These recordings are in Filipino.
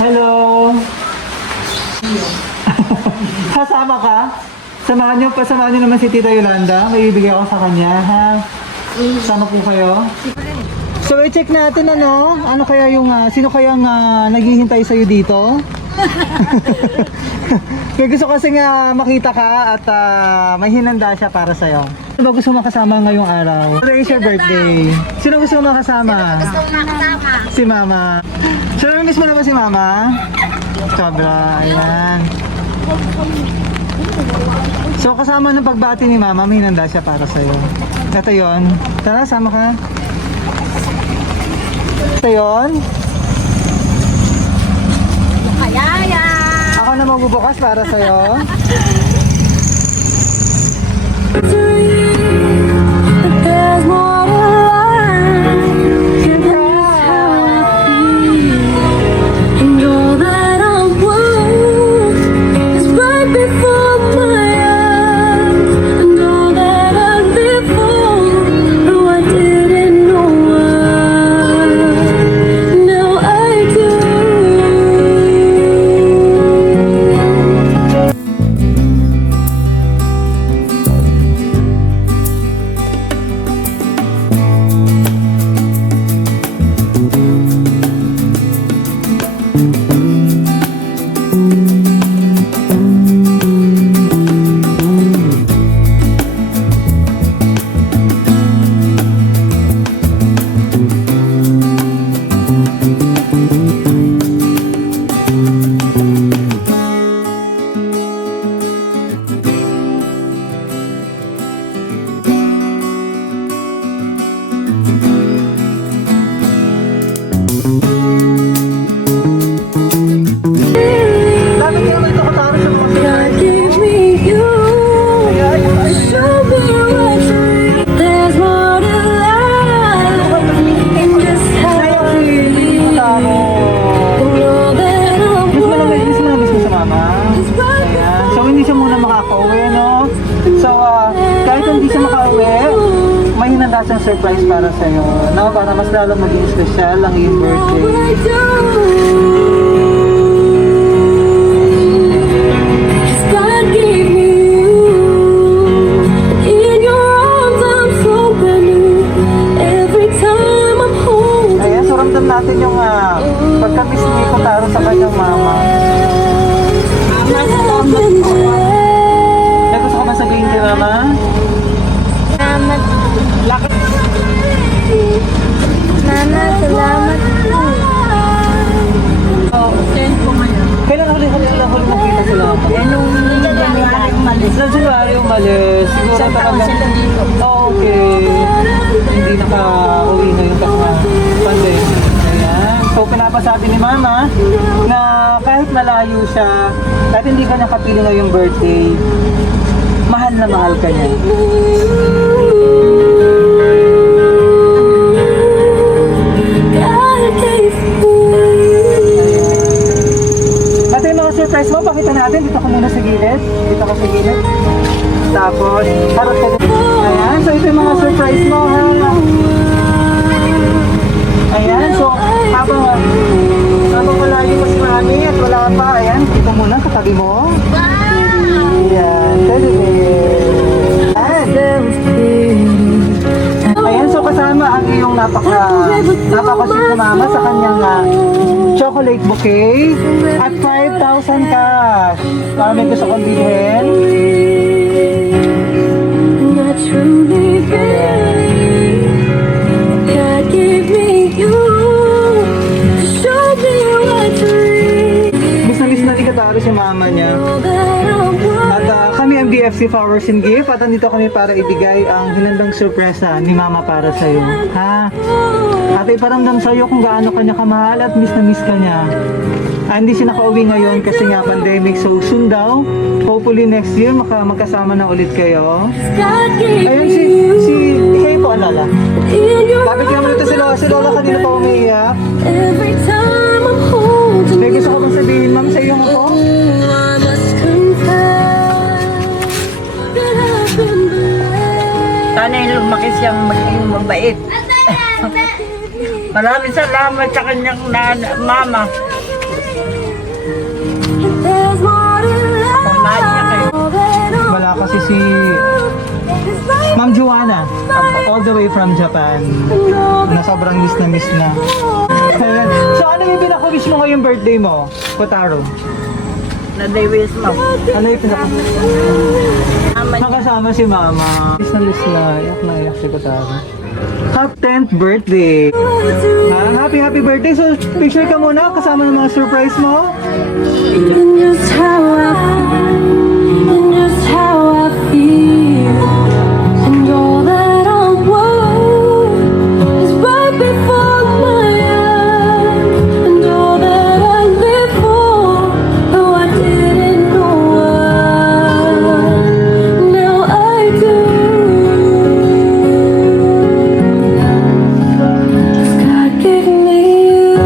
Hello. Kasama ka? Samahan niyo naman si Tita Yolanda. May ibigay ako sa kanya, ha? Sama po kayo. So, i-check natin ano kaya yung, sino kayang naghihintay sa'yo dito? May gusto kasi nga makita ka at may hinanda siya para sa'yo. Ano ba gusto mo kasama ngayong araw? Today is your birthday. Sino gusto mo kasama? Si Mama. So, miss mo na ba si Mama? Sobra, ayan. So, kasama ng pagbati ni Mama, may hinanda siya para sa'yo. Ito yun. Tara, sama ka. Ito yun. Kayaya! Ako na magbubukas para sa'yo. Siyang surprise para sa iyo. Para mas lalo maging special ang iyong birthday. Ayan, so ramdam natin yung pagka-miss ni Kotaro sa kanyang mama. Mama, salamat po. May gusto ka ba sabihin kay Mama? Salamat. Lakad. Mama, salamat po. Oh, send ko ngayon. Kailan huli nakita sila? Nung January umalis. Nung January umalis. Siguro Isang taon sila dito. Okay. Hindi naka-uwi ngayon kasi nga pandemic. Ayan. So pinapasabi ni Mama na kahit malayo siya, kahit hindi ka nakapili ngayong birthday, mahal na mahal ka niya. Surprise mo, pakita natin. Dito ko muna sa gilid. Dito ko sa gilid. Tapos, harap ka dito. Ayan, so ito yung mga surprise mo, ha? Ayan, so habang malayo pa si Mami at wala pa, ayan, dito muna, katabi mo. Ayan, teddy bear. Ayan, so kasama ang iyong napaka-sweet na Mama sa kanyang chocolate bouquet at 5,000 cash. Para may gusto kong bilhin. Miss na ni Kotaro si Mama niya. At kami ang BFC Flowers and Gift at nandito kami para ibigay ang hinandang sorpresa ni Mama para sa iyo. Ha? At iparamdam sa iyo kung gaano kanya kamahal at miss na miss ka niya. Hindi siya nakauwi ngayon kasi nga pandemic, so soon daw. Hopefully next year magkasama na ulit kayo. Ayun si kayo po alala. Lapit ka naman ito si Lola kanina pa umiiyak. May gusto ko bang sabihin, Ma'am, sa iyo nga po? Sana yung lumaki siyang maging mabait. Maraming salamat sa kanyang mama. Pamahal niya kayo. Wala kasi si Ma'am Joanna, all the way from Japan, na sobrang miss na. Ayan. So ano yung pinaka-wish mo ngayong birthday mo, Kotaro? Na day wish mo. Ano yung pinaka-wish mo? Nakasama si Mama. Miss na, iyak si Kotaro. Happy 10th birthday! Happy birthday! So, picture ka muna kasama ng mga surprise mo. And just how I feel, and just how I feel, and all that I want is right before my eyes, and all that I live for, though I didn't know why, now I do. 'Cause God gave me you.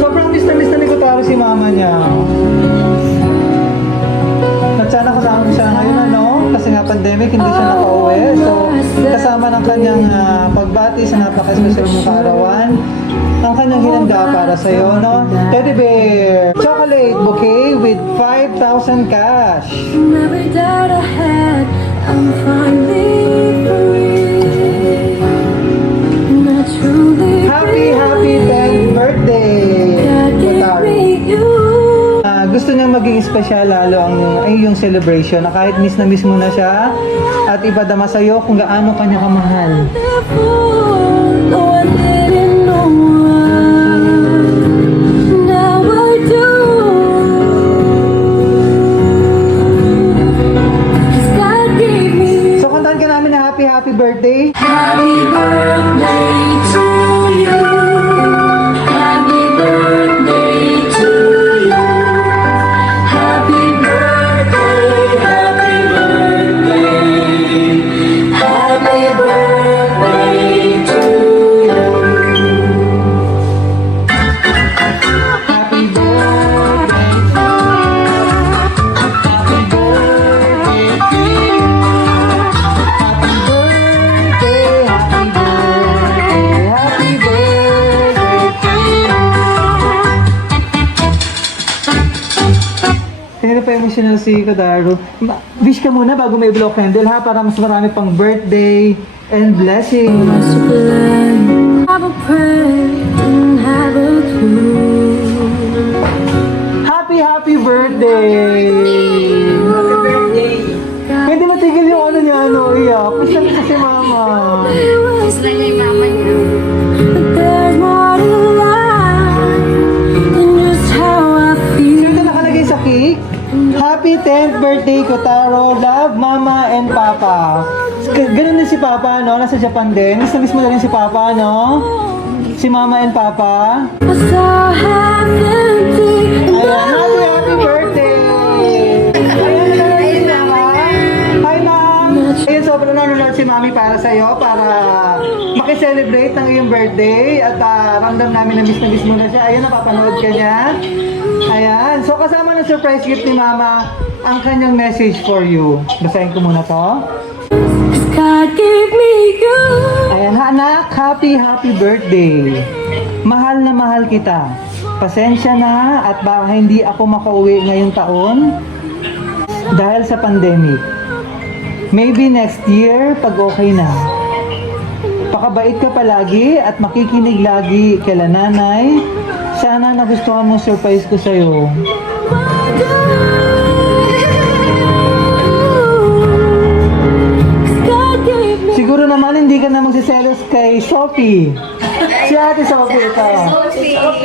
Sobrang miss na ni Kotaro si Mama niya. At sana kasama ko siya ngayon, ano? Kasi nga pandemic, hindi siya nakauwi. So, kasama ng kanyang pagbati sa napaka-special mong kaarawan, ang kanyang hinanda para sa'yo, no? Teddy bear, chocolate bouquet with 5,000 cash. From every doubt I had, I'm finally free. And I truly Happy 10th birthday, God gave Kotaro. me you. Gusto niya maging espesyal lalo yung celebration na kahit miss na miss mo na siya at ipadama sa'yo kung gaano kanya kamahal. Therefore, though I didn't know why, now I do. 'Cause God gave me you. So kantahan ka namin na happy birthday. Happy birthday to you. Happy birthday to you. Happy birthday, happy birthday. Happy birthday to you. Happy birthday. Happy birthday to you. Happy birthday, happy birthday, happy birthday to you. Kanina pa emotional si Kotaro. Wish ka muna bago may blow candle ha, para mas marami pang birthday and blessings. Have a prayer, didn't have a clue. Happy birthday! Hindi matigil yung ano niya, iyak. Gusto niya si Mama. Gusto niya yung mama niya. But there's more to life than just how I feel. Sino ito nakalagay sa cake? Happy 10th birthday, Kotaro. Love, Mama and Papa. Ganun din si Papa, no? Nasa Japan din. Miss mo na rin si Papa, no? Si Mama and Papa. I saw half empty. Ayan, happy birthday! Ayan, nanonood na ka? Hi, Ma'am! Ayun, sobrang nanonood si Mami para sa'yo, para makiselebrate ng iyong birthday at ramdam namin na miss mo na siya. Ayun, napapanood ka niya. Ayan, so kasama ng surprise gift ni Mama, ang kanyang message for you. Basahin ko muna to. 'Cause God gave me you. Ayan, anak, happy birthday. Mahal na mahal kita. Pasensya na at baka hindi ako makauwi ngayong taon dahil sa pandemic. Maybe next year pag okay na. Pakabait ka palagi at makikinig lagi kay nanay. Sana nagustuhan mo surprise ko sa'yo. God gave me. Siguro naman hindi ka na magsiselos kay Sophie. Si Ate Sophie ito.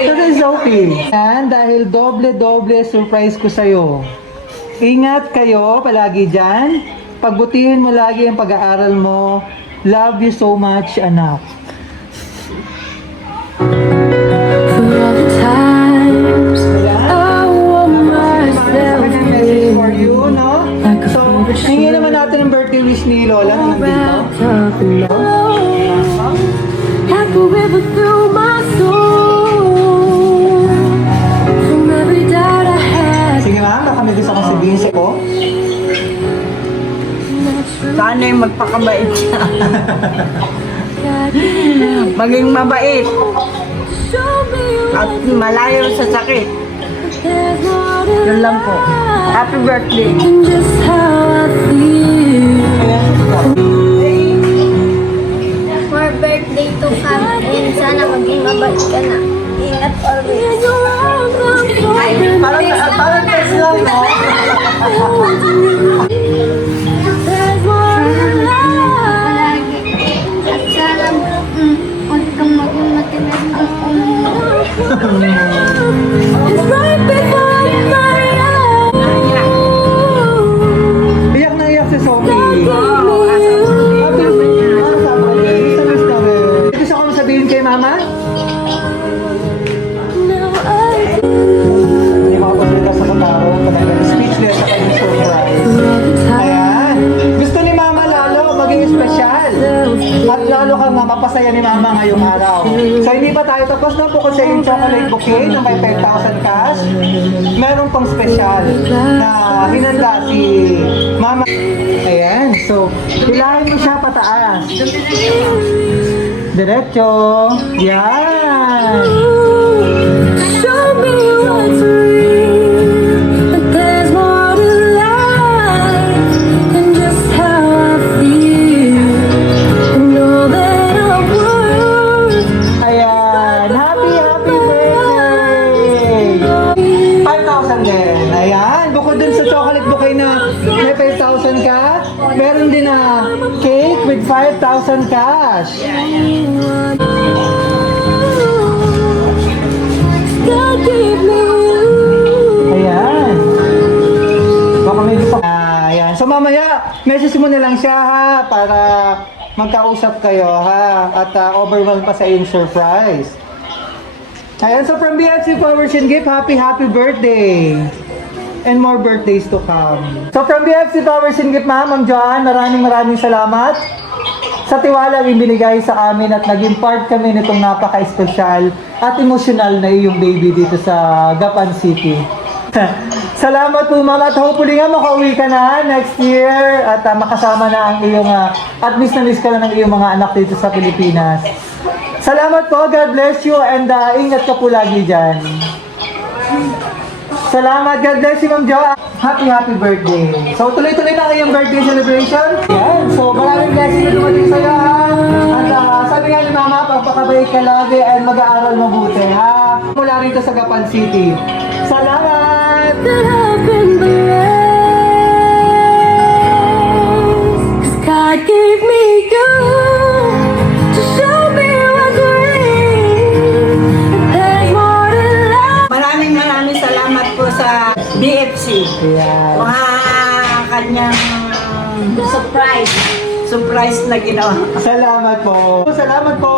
Ito si Sophie. Yan, dahil doble surprise ko sa'yo. Ingat kayo palagi dyan. Pagbutihin mo lagi ang pag-aaral mo. Love you so much, anak. For all the times I wore myself Kanyang message for you, no? like a So, hingi naman natin ang birthday wish ni Lola na nandito. wrapped up in love, like a river through my soul. From every doubt I had, Sige ma'am, baka may gusto kong sabihin sa'yo. Sana yung magpakabait siya. God Maging mabait Show me at what malayo sa sakit. there's more to Yun lang po. life Happy birthday. than just how I feel. For birthday to come and sana maging mabait ka na. Ingat always. In your arms, I'm falling. Parang test lang, no? There's more to life. Palagi. At sana huwag kang maging matigas ang ulo. It's right before my eyes. Iyak na iyak si Sophie. Give me you. Gusto ko sabihin kay mama? Now I Hindi makapasalita sa katawan. Talagang speechless sa kanyang surprise. Ayan. Gusto ni mama lalo maging espesyal. At lalo kang mapapasaya ni mama ngayong araw. So hindi pa tayo tapos na bukod sa yung chocolate bouquet na may 5,000 cash. Meron pang special na hinanda si mama. Ayan. So, hilahin mo siya pataas. Diretso. Yan. show me what's real. That there's more to life than just how I feel. And all that I'm worth. Ayan. Happy birthday! 5,000 din. Ayan. Bukod dun sa chocolate bouquet na may 5,000 ka, meron din na cake with 5,000 cash. God gave me you. Ayan. Baka medyo pa... Ayan. So mamaya, message mo na lang siya ha, para magkausap kayo ha, at overwhelm pa sa iyong surprise. Ayan, so from BFC Flowers and Gift, happy birthday! And more birthdays to come. So from BFC Flowers and Gift, Ma'am Joanne, maraming salamat sa tiwala ang binigay sa amin at naging part kami nitong napaka-espesyal at emotional na iyong baby dito sa Gapan City. Salamat po ma'am at hopefully nga makauwi ka na next year at makasama na ang iyong at miss na miss ka na ng iyong mga anak dito sa Pilipinas. Salamat po, God bless you and ingat ka po lagi dyan. Salamat, God bless you Ma'am Jo. Happy birthday. So tuloy-tuloy na kayong birthday celebration. Yan, so maraming blessing na dumating sa'yo ha. At sabi nga ni Mama, pagpakabait ka lagi and mag-aaral mabuti ha. Mula rito sa Gapan City. Salamat! That have been blessed. 'Cause God gave me you to show me what's real. There's more to life. Maraming salamat po sa BFC. Yan. Mga kanyang surprise na ginawa. Salamat po. Salamat po.